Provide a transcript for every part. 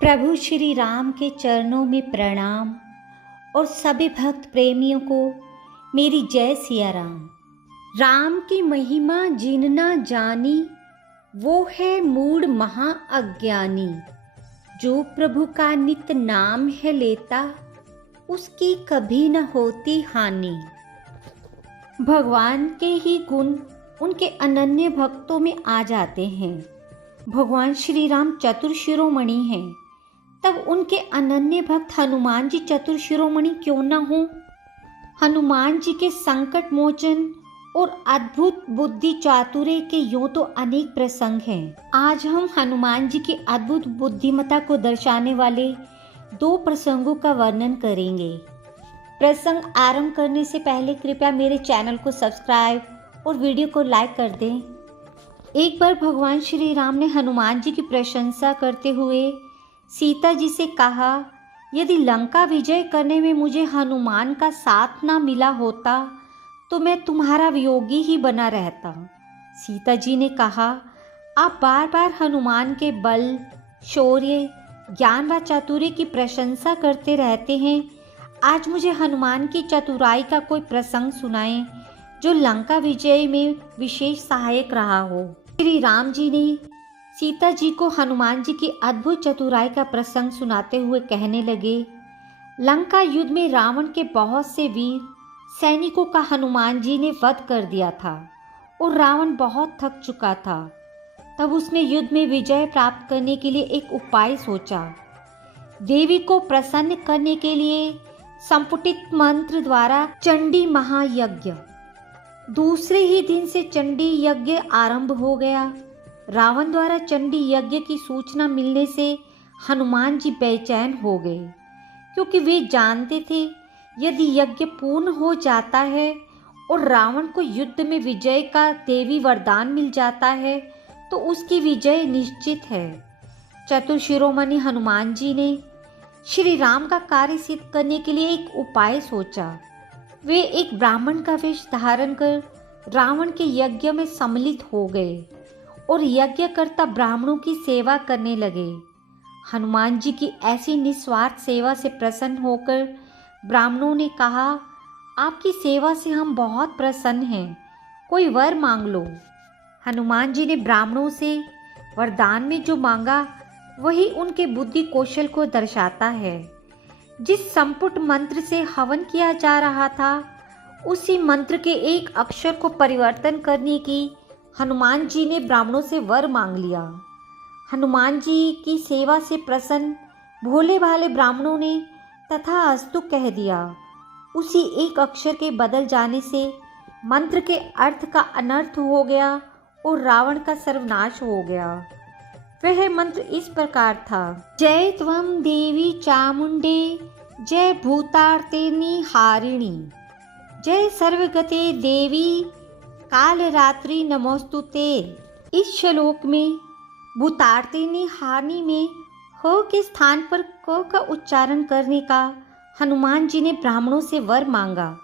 प्रभु श्री राम के चरणों में प्रणाम और सभी भक्त प्रेमियों को मेरी जय सिया राम। राम की महिमा जिन ना जानी, वो है मूढ़ महा अज्ञानी। जो प्रभु का नित नाम है लेता, उसकी कभी न होती हानि। भगवान के ही गुण उनके अनन्य भक्तों में आ जाते हैं। भगवान श्री राम चतुर शिरोमणि हैं, तब उनके अनन्य भक्त हनुमान जी चतुर शिरोमणि क्यों न हो। हनुमान जी के संकट मोचन और अद्भुत बुद्धि चातुर्य के यूं तो अनेक प्रसंग हैं। आज हम हनुमान जी की अद्भुत बुद्धिमत्ता को दर्शाने वाले दो प्रसंगों का वर्णन करेंगे। प्रसंग आरंभ करने से पहले कृपया मेरे चैनल को सब्सक्राइब और वीडियो को लाइक कर दें। एक बार भगवान श्री राम ने हनुमान जी की प्रशंसा करते हुए सीता जी से कहा, यदि लंका विजय करने में मुझे हनुमान का साथ ना मिला होता तो मैं तुम्हारा वियोगी ही बना रहता। सीता जी ने कहा, आप बार बार हनुमान के बल, शौर्य, ज्ञान व चातुर्य की प्रशंसा करते रहते हैं। आज मुझे हनुमान की चतुराई का कोई प्रसंग सुनाएं जो लंका विजय में विशेष सहायक रहा हो। श्री राम जी ने सीता जी को हनुमान जी की अद्भुत चतुराई का प्रसंग सुनाते हुए कहने लगे, लंका युद्ध में रावण के बहुत से वीर सैनिकों का हनुमान जी ने वध कर दिया था और रावण बहुत थक चुका था। तब उसने युद्ध में विजय प्राप्त करने के लिए एक उपाय सोचा। देवी को प्रसन्न करने के लिए संपुटित मंत्र द्वारा चंडी महायज्ञ। दूसरे ही दिन से चंडी यज्ञ आरंभ हो गया। रावण द्वारा चंडी यज्ञ की सूचना मिलने से हनुमान जी बेचैन हो गए, क्योंकि वे जानते थे यदि यज्ञ पूर्ण हो जाता है और रावण को युद्ध में विजय का देवी वरदान मिल जाता है तो उसकी विजय निश्चित है। चतुर शिरोमणि हनुमान जी ने श्री राम का कार्य सिद्ध करने के लिए एक उपाय सोचा। वे एक ब्राह्मण का वेश धारण कर रावण के यज्ञ में सम्मिलित हो गए और यज्ञकर्ता ब्राह्मणों की सेवा करने लगे। हनुमान जी की ऐसी निस्वार्थ सेवा से प्रसन्न होकर ब्राह्मणों ने कहा, आपकी सेवा से हम बहुत प्रसन्न हैं, कोई वर मांग लो। हनुमान जी ने ब्राह्मणों से वरदान में जो मांगा वही उनके बुद्धि कौशल को दर्शाता है। जिस संपुट मंत्र से हवन किया जा रहा था, उसी मंत्र के एक अक्षर को परिवर्तन करने की हनुमान जी ने ब्राह्मणों से वर मांग लिया। हनुमान जी की सेवा से प्रसन्न भोले भाले ब्राह्मणों ने तथास्तु कह दिया। उसी एक अक्षर के बदल जाने से मंत्र के अर्थ का अनर्थ हो गया और रावण का सर्वनाश हो गया। वह मंत्र इस प्रकार था, जय त्वं देवी चामुंडे, जय भूतार्तेनि हारिणी, जय सर्वगते देवी काल रात्रि नमोस्तुते। इस श्लोक में भूतार्तेनि हानि में हो के स्थान पर क का उच्चारण करने का हनुमान जी ने ब्राह्मणों से वर मांगा।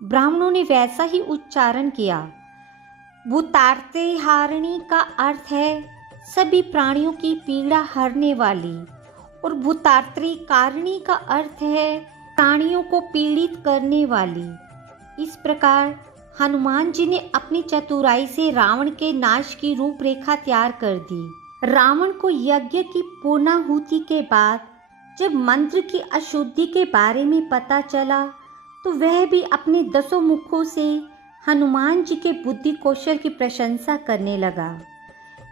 ब्राह्मणों ने वैसा ही उच्चारण किया। भूतार्ते हारिणी का अर्थ है सभी प्राणियों की पीड़ा हरने वाली और भूतार्त्री कारिणी का अर्थ है प्राणियों को पीड़ित करने वाली। इस प्रकार हनुमान जी ने अपनी चतुराई से रावण के नाश की रूपरेखा तैयार कर दी। रावण को यज्ञ की पूर्णाहुति के बाद जब मंत्र की अशुद्धि के बारे में पता चला तो वह भी अपने 10 मुखों से हनुमान जी के बुद्धि कौशल की प्रशंसा करने लगा।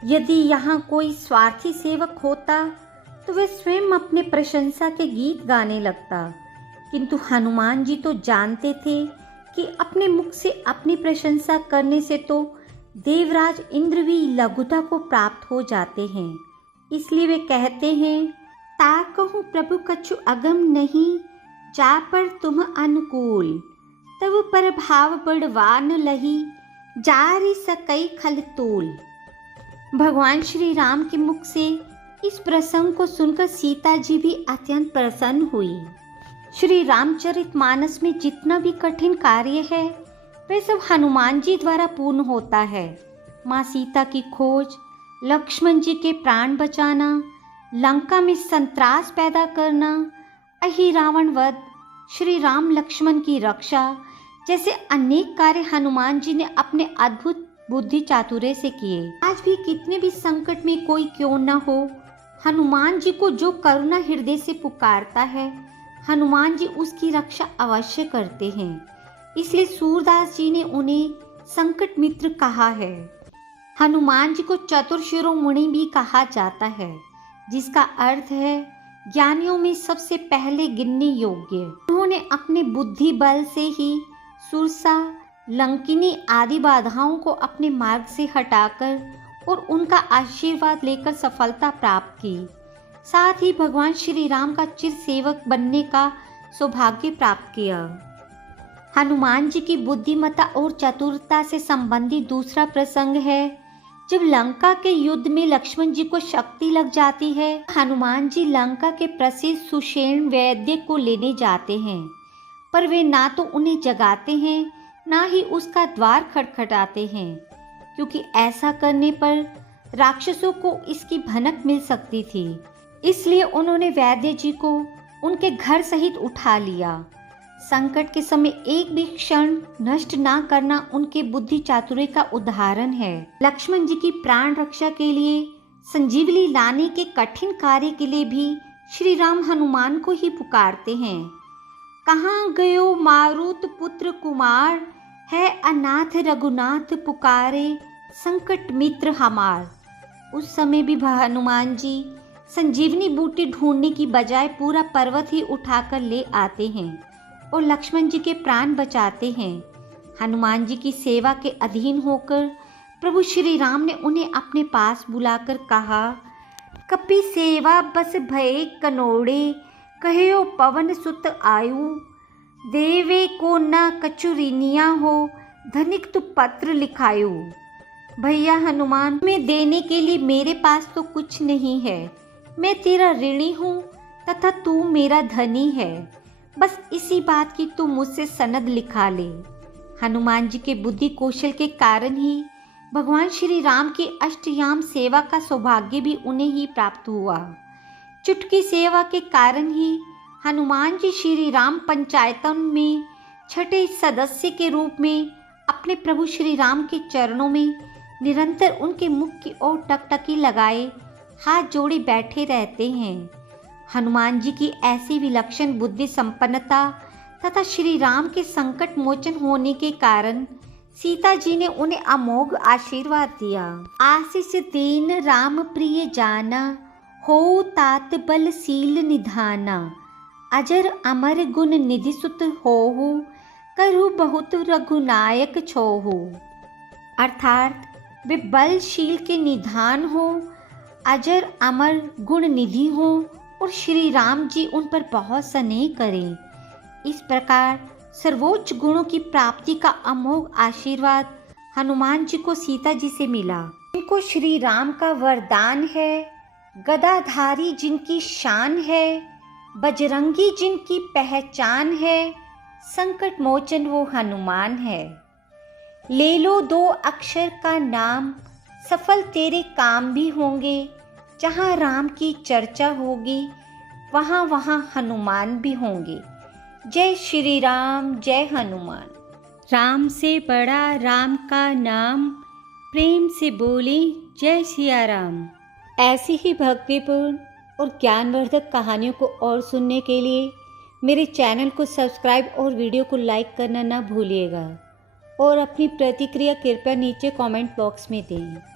यदि यहाँ कोई स्वार्थी सेवक होता तो वह स्वयं अपने प्रशंसा के गीत गाने लगता, किंतु हनुमान जी तो जानते थे कि अपने मुख से अपनी प्रशंसा करने से तो देवराज इंद्र भी लघुता को प्राप्त हो जाते हैं। इसलिए वे कहते हैं, ता कहूँ प्रभु कछु अगम नहीं, जा पर तुम अनुकूल, तब पर भाव बड़वान लही, जारी सकई खल तूल। भगवान श्री राम के मुख से इस प्रसंग को सुनकर सीता जी भी अत्यंत प्रसन्न हुई। श्री रामचरितमानस में जितना भी कठिन कार्य है वह सब हनुमान जी द्वारा पूर्ण होता है। माँ सीता की खोज, लक्ष्मण जी के प्राण बचाना, लंका में संत्रास पैदा करना, अहिरावण वध, श्री राम लक्ष्मण की रक्षा जैसे अनेक कार्य हनुमान जी ने अपने अद्भुत बुद्धि चातुर्य से किए। आज भी कितने भी संकट में कोई क्यों न हो, हनुमान जी को जो करुणा हृदय से पुकारता है, हनुमान जी उसकी रक्षा अवश्य करते हैं। इसलिए सूरदास जी ने उन्हें संकट मित्र कहा है। हनुमान जी को चतुर शिरोमणि भी कहा जाता है, जिसका अर्थ है ज्ञानियों में सबसे पहले गिनने योग्य। उन्होंने अपने बुद्धि बल से ही सुरसा, लंकिनी आदि बाधाओं को अपने मार्ग से हटाकर और उनका आशीर्वाद लेकर सफलता प्राप्त की। साथ ही भगवान श्री राम का चिर सेवक बनने का सौभाग्य प्राप्त किया। हनुमान जी की बुद्धिमत्ता और चतुरता से संबंधित दूसरा प्रसंग है जब लंका के युद्ध में लक्ष्मण जी को शक्ति लग जाती है। हनुमान जी लंका के प्रसिद्ध सुषेण वैद्य को लेने जाते हैं, पर वे ना तो उन्हें जगाते हैं ना ही उसका द्वार खटखटाते हैं, क्योंकि ऐसा करने पर राक्षसों को इसकी भनक मिल सकती थी। इसलिए उन्होंने वैद्य जी को उनके घर सहित उठा लिया। संकट के समय एक भी क्षण नष्ट ना करना उनके बुद्धि चातुर्य का उदाहरण है। लक्ष्मण जी की प्राण रक्षा के लिए, संजीवनी लाने के कठिन कार्य के लिए भी श्री राम हनुमान को ही पुकारते हैं। कहाँ गयो मारुत पुत्र कुमार, है अनाथ रघुनाथ पुकारे, संकट मित्र हमार। उस समय भी हनुमान जी संजीवनी बूटी ढूंढने की बजाय पूरा पर्वत ही उठाकर ले आते हैं और लक्ष्मण जी के प्राण बचाते हैं। हनुमान जी की सेवा के अधीन होकर प्रभु श्री राम ने उन्हें अपने पास बुलाकर कहा, कपि सेवा बस भय कनोड़े, कहो पवन सुत आयु, देवे को न कचुरिनिया हो, धनिक तु पत्र लिखायु। भैया हनुमान, मैं देने के लिए मेरे पास तो कुछ नहीं है, मैं तेरा ऋणी हूँ तथा तू मेरा धनी है, बस इसी बात की तू मुझसे सनद लिखा ले। हनुमान जी के बुद्धि कौशल के कारण ही भगवान श्री राम की अष्टयाम सेवा का सौभाग्य भी उन्हें ही प्राप्त हुआ। चुटकी सेवा के कारण ही हनुमान जी श्री राम पंचायतन में छठे सदस्य के रूप में अपने प्रभु श्री राम के चरणों में निरंतर उनके मुख की ओर टकटकी लगाए हाथ जोड़े बैठे रहते हैं। हनुमान जी की ऐसी विलक्षण बुद्धि संपन्नता तथा श्री राम के संकट मोचन होने के कारण सीता जी ने उन्हें अमोघ आशीर्वाद दिया। आशीष दीन राम प्रिय जाना, हो तात बल सील निधाना, अजर अमर गुण निधि सुत होहु, करहु बहुत रघुनायक छोहु। अर्थात वे बलशील के निधान हो, अजर अमर गुण निधि हो और श्री राम जी उन पर बहुत स्नेह करें। इस प्रकार सर्वोच्च गुणों की प्राप्ति का अमोघ आशीर्वाद हनुमान जी को सीता जी से मिला। इनको श्री राम का वरदान है, गदाधारी जिनकी शान है, बजरंगी जिनकी पहचान है, संकट मोचन वो हनुमान है। ले लो 2 अक्षर का नाम, सफल तेरे काम भी होंगे, जहाँ राम की चर्चा होगी वहाँ वहाँ हनुमान भी होंगे। जय श्री राम, जय हनुमान। राम से बड़ा राम का नाम, प्रेम से बोले जय सिया राम। ऐसी ही भक्तिपूर्ण और ज्ञानवर्धक कहानियों को और सुनने के लिए मेरे चैनल को सब्सक्राइब और वीडियो को लाइक करना ना भूलिएगा और अपनी प्रतिक्रिया कृपया नीचे कमेंट बॉक्स में दें।